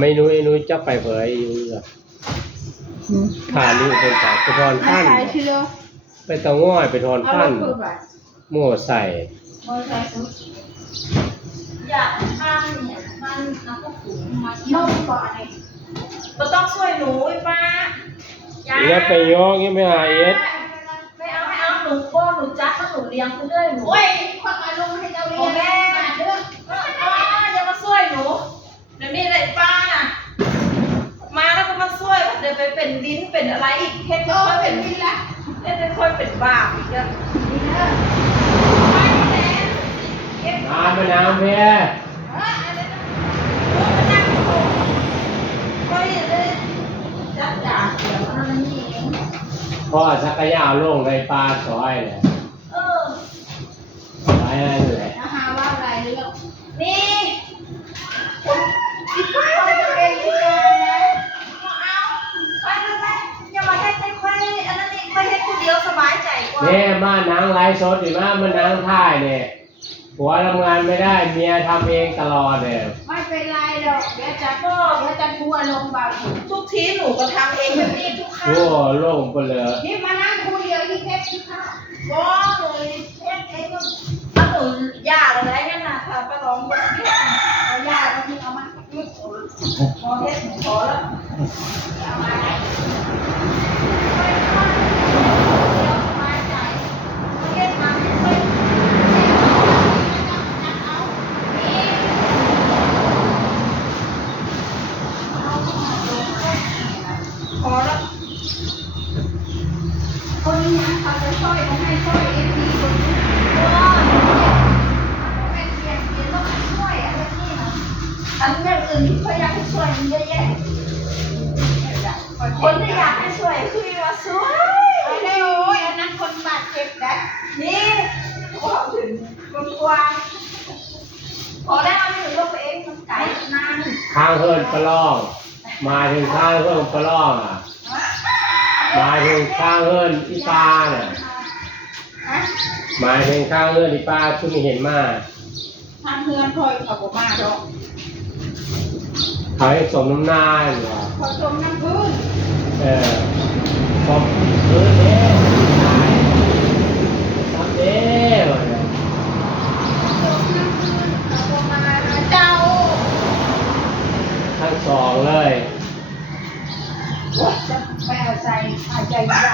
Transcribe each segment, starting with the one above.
ไม่รู้จะไปเผยอยู่อ่ะขานี่เป็นสายไปทอนขั้นไปตะง่อยไปทอนขั้นโม่ใส่อยากทานเนี่ยมันน้ำพวกถุงมาโน่ก่อนเลยก็ต้องช่วยหนูป้าเนี่ยไปยกยังไม่หาเอสไม่เอาหนูป้อนหนูจัดแล้วหนูเลี้ยงคุณด้วยหนูโอ้ยคนมาลงให้เจ้าเลี้ยงแม่เรื่องอย่ามาช่วยหนูเดี๋ยวนี้เลยป้าน่ะมาแล้วก็มาช่วยเดี๋ยวไปเป็นลิ้นเป็นอะไรอีกเฮ็ดไม่ค่อยเป็นลิ้นละเฮ็ดไม่ค่อยเป็นบาปอีกแล้วไปน้ำเพียพ่อชักกระยาลงในปลาซอยเลยไปอะไรเลยหาว่าอะไรเรื่องนี่คิดว่าจะเป็นที่ไหนไปอย่ามาให้ค่อยอันนั้นนี่ค่อยให้คนเดียวสบายใจกว่าเนี่ยมานางไลฟ์สดหรือมานางท่ายเนี่ยผัวทำงานไม่ได้เมียทำเองตลอดเลยไม่เป็นไรหรอกเดี๋ยวจะทัวร์ลงบ่าวทุกทีหนูก็ทำเองแบบนี้ทุกครั้งโอ้โล่งไปเลยนี่มานั่งคุยเดียวที่เพชรที่ข้าวก็หนูเฮ็ดเองก็ถ้าหนูยากอะไรงั้นนะค่ะไปลองบนเฮ็ดเอายาก็ทิ้งเอามาพอเฮ็ดหนูขอแล้วเอามาคนนี้นะเขาจะช่วยต้องให้ช่วยFPคนนี้เป็นเสียงต้องให้ช่วยอะไรนี่นะอันอย่างอื่นที่เขาอยากให้ช่วยมันเยอะแยะคนที่อยากให้ช่วยคือว่าช่วยไอ้เด้อโอ้ยอันนั้นคนบาดเจ็บนะนี่บอกถึงคนกวางพอได้มาหนูลงไปเองมันไก่นานข้างเฮิร์นปลองมาถึงข้างเฮิร์นปลองอ่ะมาถึงข้างเฮิร์นอีปาเนี่ยมาถึงข้างเฮิร์นอีปาคุณเห็นมาทางเพื่อนคอยเขาบอกมาดอกเขาให้สมน้ำหน้าเหรอขอชมน้ำพื้นสมพื้นเนี่ยทำเด้อเจ้าทั้งสองเลยจะไปเอาใจเอาใจอยาก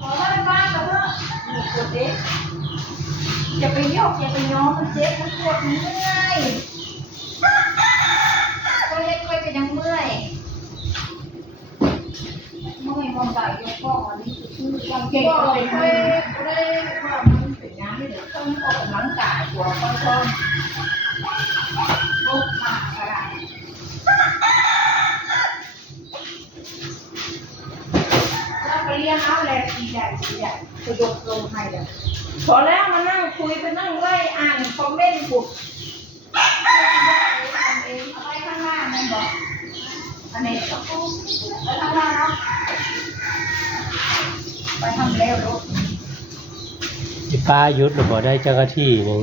ขอเล่นบ้านกับเพื่อนหนูปวดเด็กอย่าไปโยกอย่าไปย้อมมันเจ็บมันปวดเมื่อยก็เล็กไปเป็นยังเมื่อยความใจยกข้ออันนี้คือความเก่งก็เป็นไม่ได้ว่ามันเป็นงานที่เดี๋ยวต้องออกกำลังกายตัวก็ต้องลุกมาอะไรแล้วไปเรียนเอาแรงดีใหญ่จะยกลงให้เลยพอแล้วมานั่งคุยไปนั่งไล่อ่านคอมเมนต์ปุ๊บเองเอาไว้ข้างหน้านั่นบอกอันนี้ก็ไปข้างหน้าเนาะไปทำแล้วรถอีป้ายุดหรือบ่ได้เจ้าหน้าที่หนึ่ง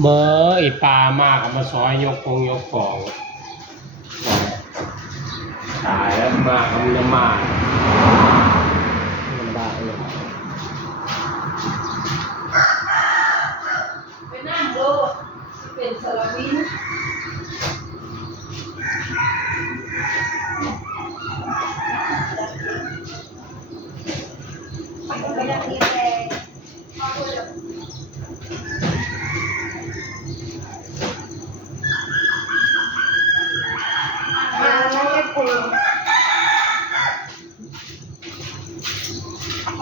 เมื่ออีปลามากมาซอยยกกองตายแล้วมากมันจะมากมันบ้าเลยไปนั่งดูเป็นสารวินไม่ได้มีแรงมาแล้วแค่ปู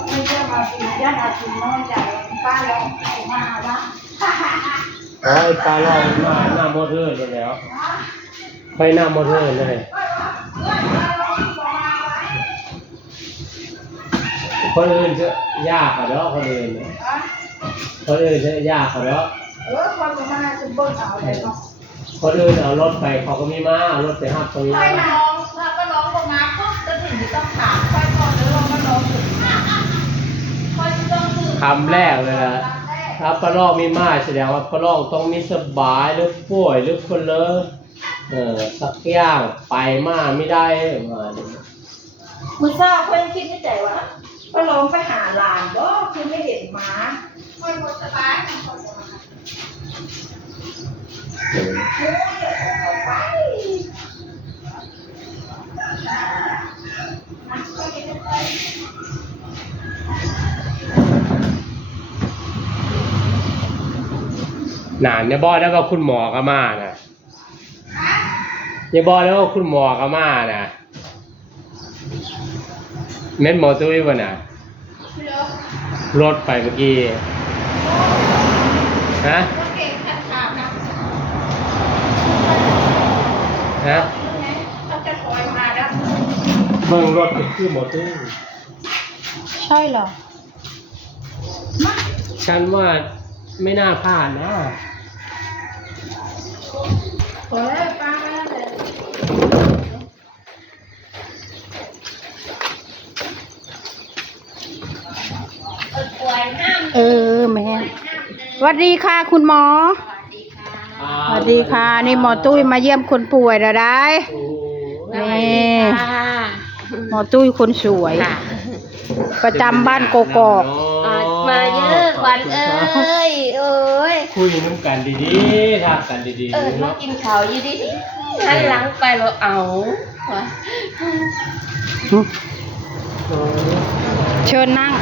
ไม่ใช่มาถึงย่านอาทิตย์น้อยใจป้าแล้วมาละไอ้ปลาลอยมาหน้าโมเดอร์เลยแล้วไปหน้าโมเดอร์เลยคนอื่นจะยากเขาเนาะคนอื่นจะยากเขาเนาะคนประมาณจะเบิ้ลเอาเลยเนาะคนอื่นเอารถไปเขาก็มีมาเอารถไปหักตรงนี้ไปน้องถ้าก็น้องลงมาปุ๊บจะถึงที่ต้องถามไปก่อนแล้วลงมาน้องถึงค่อยจะต้องถึงคำแรกเลยนะค ถ้าปลาลอกมีมาแสดงว่าปลาลอกต้องมีสบายหรือป่วยหรือคนเลอะสักอย่างไปมาไม่ได้มาเนี่ย มือเศร้าเพื่อนคิดในใจว่าก็ลองไปหาหลานก็คือไม่เห็นหมาค่อยหมดสบายคนจะมาไป นานเนี่ยบอกได้ว่าคุณหมอก็มานะอย่าบอกได้ว่าคุณหมอก็มานะเม็ดหมอตุ้ยวะน่ะรถไปเมื่อกี้ฮะฮะ เขาจะคอยมาแล้ว เบิ่งรถก็คือหมอตุ้ย ใช่เหรอ ฉันว่าไม่น่าพลาดนะ เฮ้ยป้าเลย เออแม่สวัสดีค่ะคุณหมอสวัสดีค่ะนี่หมอตุ้ยมาเยี่ยมคนป่วยแล้วได้ โอ้ นี่หมอตุ้ยคนสวย ประจำบ้านโกกอก มาเยอะขวัญเอ้ยโอ้ย คุยน้ำกันดีๆทักกันดี เออมากินข้าวอยู่ดิหันหลังไปเราเอาว่ะ เชิญนั่ง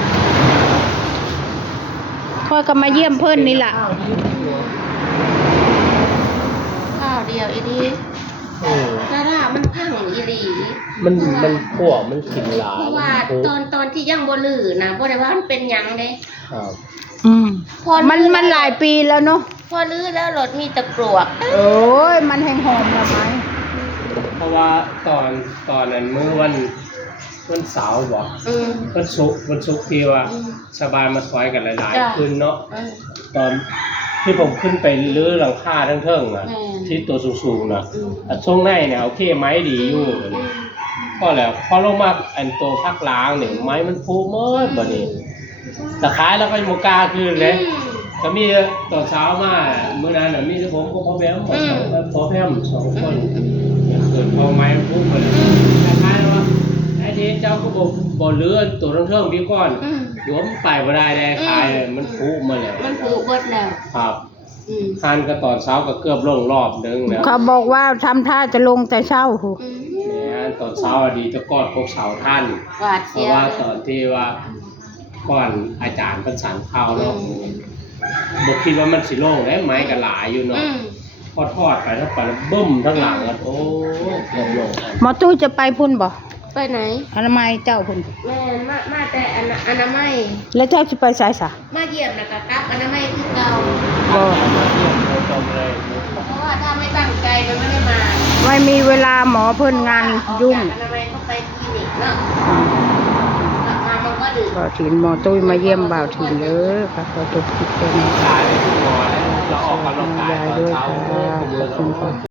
ค่อยก็มาเยี่ยมเพื่อนนี่แหละ ข้าวเดียวอีดี เออ นารามันพังอีหลี มันพวกมันกินหลา เพ ย ราะว่าตอนที่ยังบ่ลือนะบ่ได้ว่ามันเป็นหยังเด้ ครับ พอ มันหลายปีแล้วเนาะ พอลือแล้วรถมีตะกรวก โอ้ยมันแห้งหอมละไหม เพราะว่าตอนนั้นมื้อวันเสาร์บอก อืม วันศุกร์ที่ว่าชาวบ้านมาซอยกันหลาย จ้ะ ๆขึ้นเนาะ เออ ตอนที่ผมขึ้นไปลื้อหลังคาทั้งเทิงอ่ะ อืม ที่ตัวสูงๆน่ะ อืม ช่วงในเนี่ยโอเคไม้ดีอยู่ก็แล้วพอลงมาอันตัวพักล้างเนี่ยไม้มันพูหมดบ่นี่ตะขายแล้วก็บ่กล้าขึ้นเลยก็มีตอนเช้ามามื้อนั้นน่ะมีแต่ผมก็พ่อแม่พ่อแม่สองคนเกิดพอไม้มันพูหมดเลยคล้ายๆว่าไอ้ที่เจ้าก็บ่เลื่อนตัวทั้งเทิงพี่ก่อน อืม โยมไปบ่ได้ได้ขายเลยมันพูหมาแล้ว มันผูกเบิดแล้ว ครับ อืม ทานก็ตอนเช้าก็เกือบลงรอบนึงแล้ว เขาบอกว่าทำท่าจะลงแต่เช้าหู อืม เนี่ยตอนเช้าดีจะกอดพวกเสาท่าน หวาด เพ เสี ราะ ยว ว่า เลย ตอนที่ว่าก่อนอาจารย์เป็นสารเข้าเนาะบอกคิดว่ามันสิโล่งได้ไม้กระหลายอยู่เนาะ อืม พอทอดไปแล้วไปแล้วบึ้มทั้งหลังแล้วโอ้เกือบลง หมอตุ้ยจะไปพุ่นบ่ ไปไหน อนามัยเจ้าพุ่น แม่มาแต่อนามัย แล้วเจ้าจะไปสายสะ มาเยี่ยมแล้วก็กลับอนามัยคือเก่า บ่ ตรงเลย เพราะว่าถ้าไม่ตั้งใจมันไม่ได้มา ไม่มีเวลาหมอเพิ่นงานยุ่ง ออกจากอนามัยก็ไปคลินิกเนาะกลับมามันก็ดึก บ่าวถินหมอตุ้ยมาเยี่ยมบ่าวถินเด้อค่ะขอจบคลิปแค่นี้ ตายเลยคุณหมอแล้วเราออกกำลังกาย ยาย ตอน ด้วย เช้า ค่ะ ขอบ ขอบคุณค่ะ